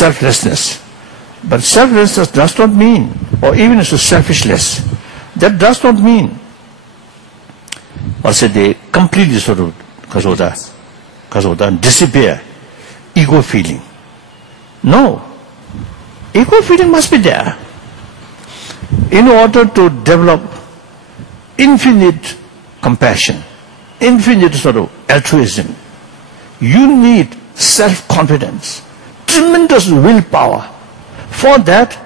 selflessness. But selflessness does not mean, or even selfishness, that does not mean, or say they completely sort of disappear ego feeling. No, ego feeling must be there. In order to develop infinite compassion, infinite sort of altruism, you need self-confidence, tremendous willpower. For that,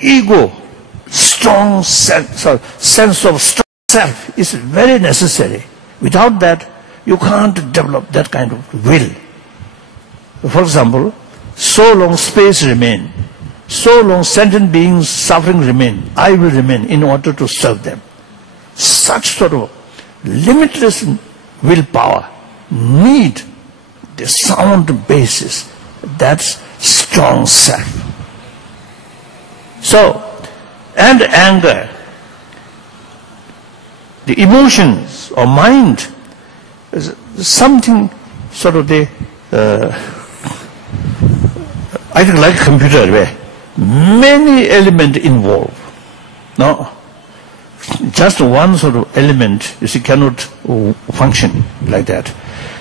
ego, strong sense of strong self is very necessary. Without that, you can't develop that kind of will. For example, so long space remain, so long sentient beings suffering remain, I will remain in order to serve them. Such sort of limitless willpower need the sound basis, that's strong self. So, and anger, the emotions or mind is something sort of I think like a computer where many elements involved. No, just one sort of element you see cannot function like that.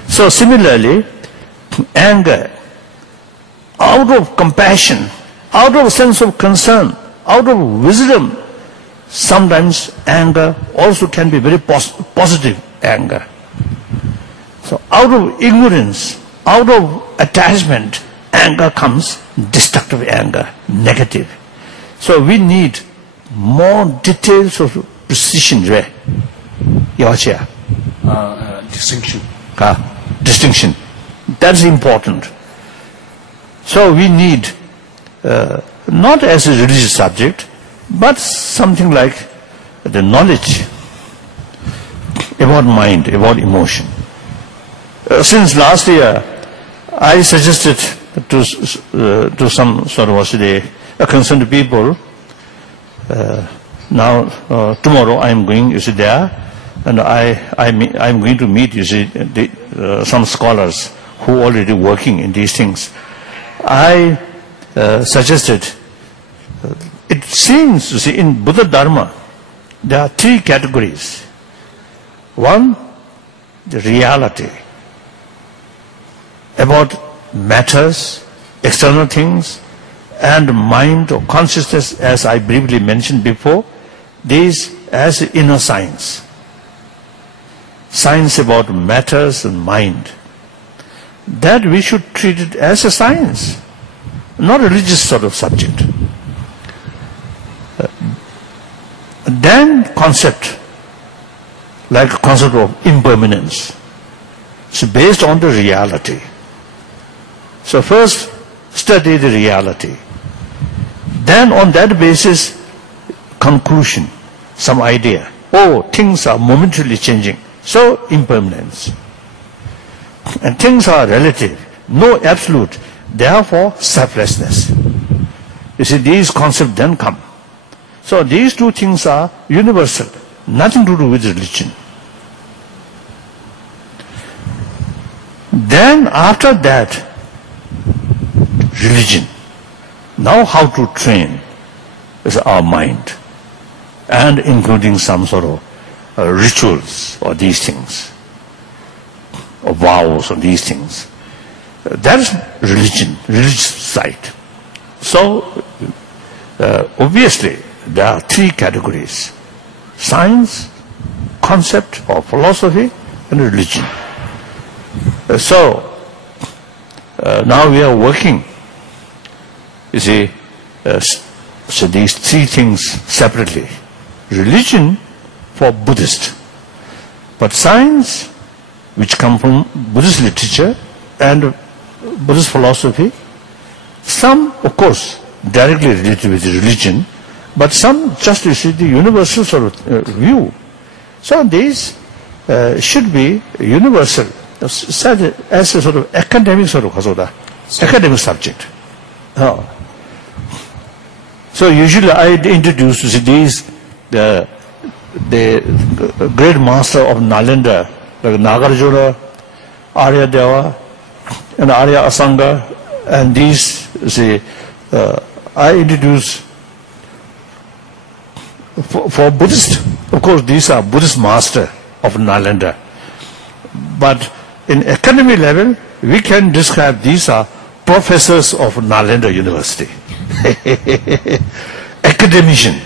So similarly, anger, out of compassion, out of sense of concern, out of wisdom, sometimes anger also can be very positive anger. So out of ignorance, out of attachment, anger comes destructive anger, negative. So we need more details of precision. Distinction. Distinction. That's important. So we need not as a religious subject, but something like the knowledge about mind, about emotion. Since last year, I suggested to some sort of concerned people. Now tomorrow I am going, you see, there, and I'm going to meet, you see, some scholars who are already working in these things. I suggested, it seems, you see, in Buddha Dharma, there are three categories. One, the reality about matters, external things, and mind or consciousness, as I briefly mentioned before, these as inner science. Science about matters and mind. That we should treat it as a science, not a religious sort of subject. Then concept, like concept of impermanence. So based on the reality. So first study the reality. Then on that basis, conclusion, some idea. Oh, things are momentarily changing. So impermanence. And things are relative, no absolute. Therefore, selflessness. You see, these concepts then come. So these two things are universal, nothing to do with religion. Then after that, religion. Now how to train is our mind, and including some sort of rituals or these things, or vows or these things. That is religion, religious side. So obviously there are three categories: science, concept or philosophy, and religion. So now we are working, you see, so these three things separately. Religion for Buddhist, but science, which come from Buddhist literature and Buddhist philosophy, some of course directly related with religion, but some just, you see, the universal sort of view. So these should be universal, as a sort of academic sort of academic subject. So usually I introduce, you see, these the great master of Nalanda, like Nagarjuna, Arya Deva, and Arya Asanga, and these see, I introduce for Buddhist, of course these are Buddhist master of Nalanda, but in academic level we can describe these are professors of Nalanda University. Academician.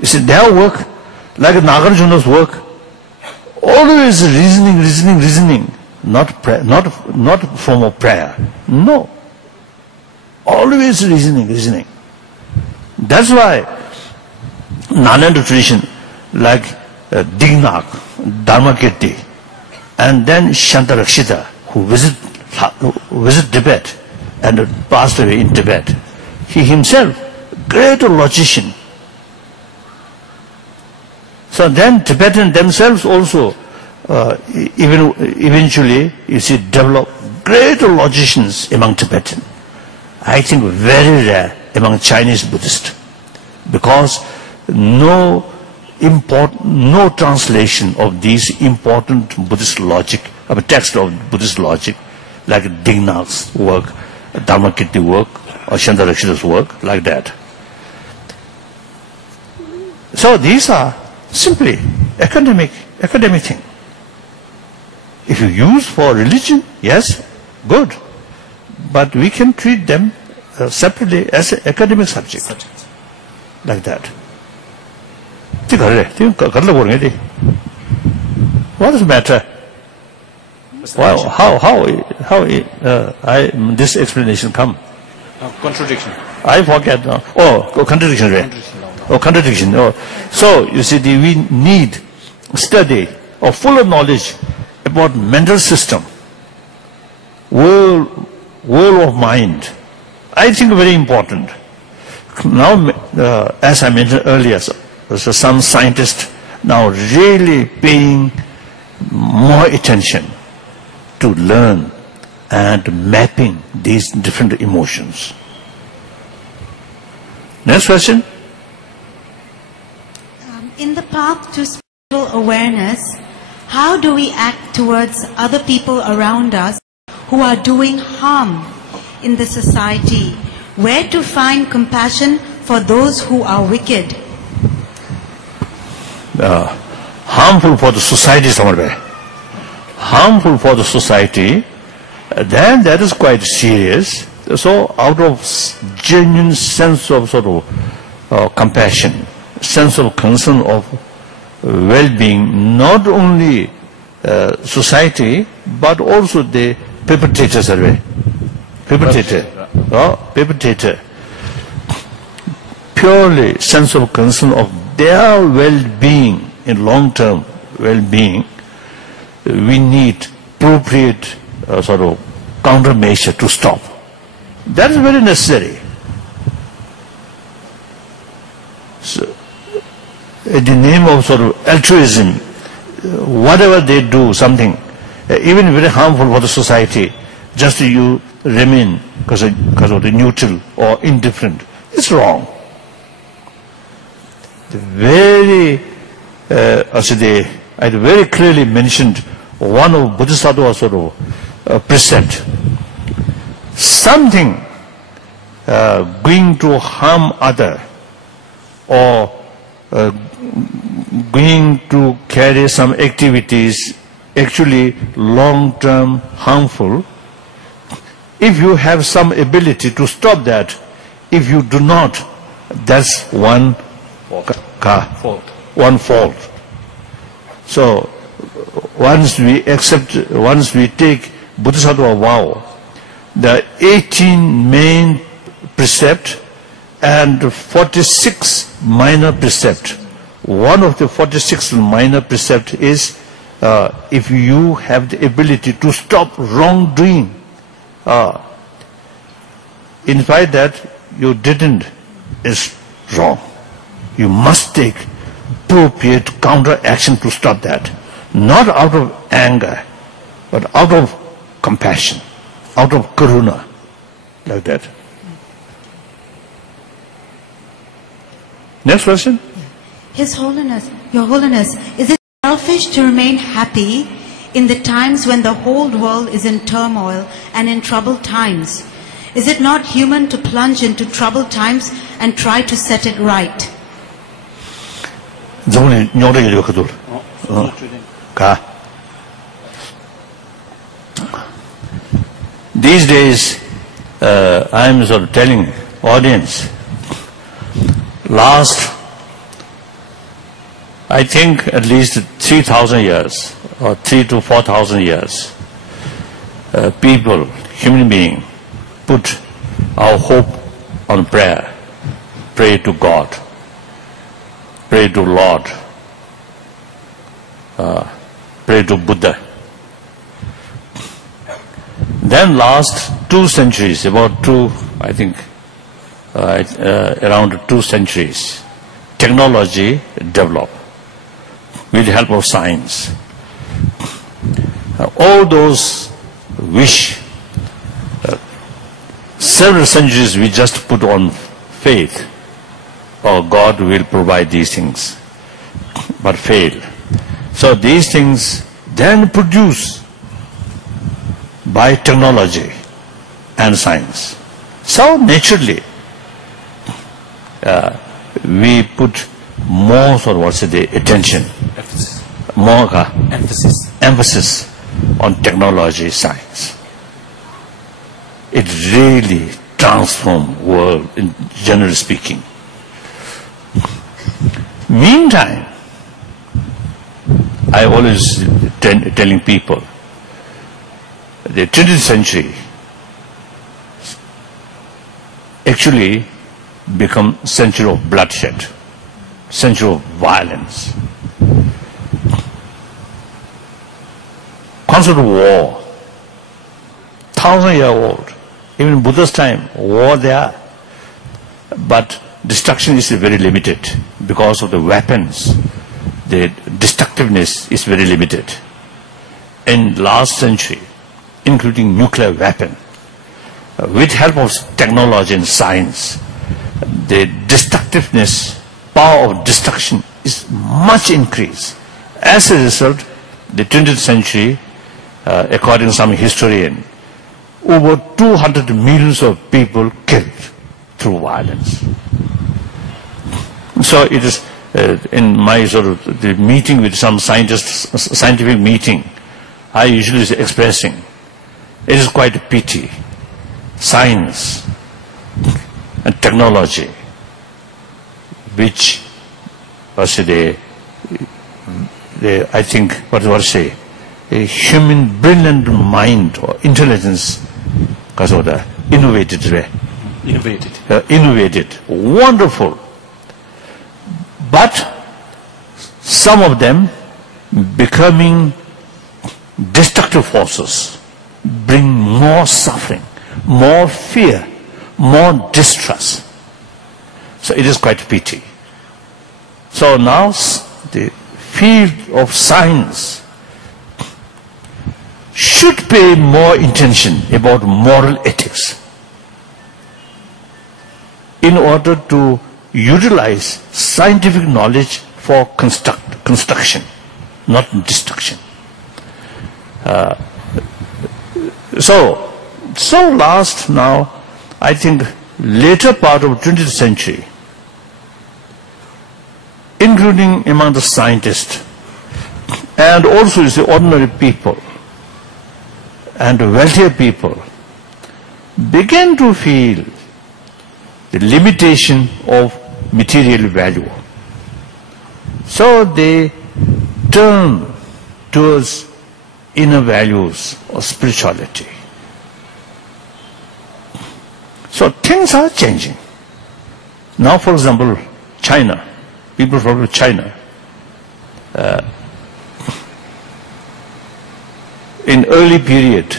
You see, their work, like Nagarjuna's work, always reasoning, not form of prayer. No. Always reasoning. That's why Nalanda tradition, like Dignac, Dharmakirti, and then Shantarakshita, who visit Tibet and passed away in Tibet. He himself, great logician. So then Tibetans themselves also, even eventually, you see, develop great logicians among Tibetan. I think very rare among Chinese Buddhists, because no translation of these important Buddhist logic, of a text of Buddhist logic, like Dignac's work, Dharmakirti work, or Shantarakshita's work, like that. So these are simply academic thing. If you use for religion, yes, good. But we can treat them separately as an academic subject. Like that. What is the matter? Well, how this explanation come? Contradiction. I forget. Contradiction. Contradiction. So you see, we need study or full knowledge about mental system, world of mind. I think very important. Now, as I mentioned earlier, so some scientists now really paying more attention to learn and mapping these different emotions. Next question. In the path to spiritual awareness, how do we act towards other people around us who are doing harm in the society? Where to find compassion for those who are wicked? Harmful for the society, harmful for the society, then that is quite serious. So out of genuine sense of sort of compassion, sense of concern of well-being, not only society, but also the perpetrator. Purely sense of concern of their well-being, in long-term well-being, we need appropriate sort of countermeasure to stop. That is very necessary. So, in the name of sort of altruism, whatever they do, something, even very harmful for the society, just you remain because of the neutral or indifferent, it's wrong. I very clearly mentioned one of Bodhisattva's sort of precept. Something going to harm other or going to carry some activities actually long-term harmful, if you have some ability to stop that, if you do not, that's one fault. So once we take Bodhisattva vow, the 18 main precept and 46 minor precept. One of the 46 minor precept is if you have the ability to stop wrongdoing, in fact that you didn't, is wrong. You must take appropriate counter action to stop that. Not out of anger, but out of compassion, out of karuna, like that. Next question. His Holiness, Your Holiness, is it selfish to remain happy in the times when the whole world is in turmoil and in troubled times? Is it not human to plunge into troubled times and try to set it right? These days, I am sort of telling audience, last, I think at least 3,000 years, or 3,000 to 4,000 years, people, human being, put our hope on prayer. Pray to God. Pray to Lord. Pray to Buddha. Then last 2 centuries, about I think, around 2 centuries, technology developed with the help of science. All those wish, several centuries we just put on faith, or God will provide these things, but fail. So these things then produce by technology and science. So naturally, we put more sort of attention, more emphasis on technology, science. It really transforms the world, in generally speaking. Meantime, I always telling people, the 20th century actually become century of bloodshed, century of violence, concept of war, 1,000-year-old. Even in Buddha's time, war there, but destruction is very limited because of the weapons. The destructiveness is very limited. In last century, including nuclear weapon, with help of technology and science, the destructiveness, power of destruction is much increased. As a result, the 20th century, according to some historian, over 200 millions of people killed through violence. So it is in my sort of the meeting with some scientists, scientific meeting, I usually is expressing, it is quite a pity. Science and technology, which was I think what I say, a human brilliant mind or intelligence, because of the innovated, wonderful. But some of them becoming destructive forces, bring more suffering, more fear, more distrust. So it is quite a pity. So now the field of science should pay more attention about moral ethics in order to utilize scientific knowledge for construction, not destruction. So last now, I think later part of 20th century, including among the scientists and also is the ordinary people and wealthier people, began to feel the limitation of material value. So they turn towards inner values or spirituality. So things are changing. Now, for example, China, people from China, in early period,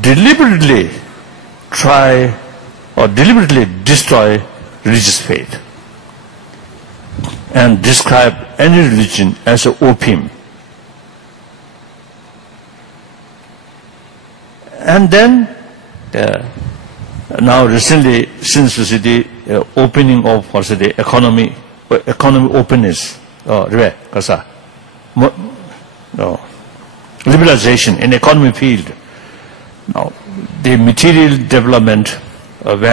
deliberately try or deliberately destroy religious faith and describe any religion as an opium. And then, now recently, since the opening of the economy openness, liberalization in economy field, now the material development a very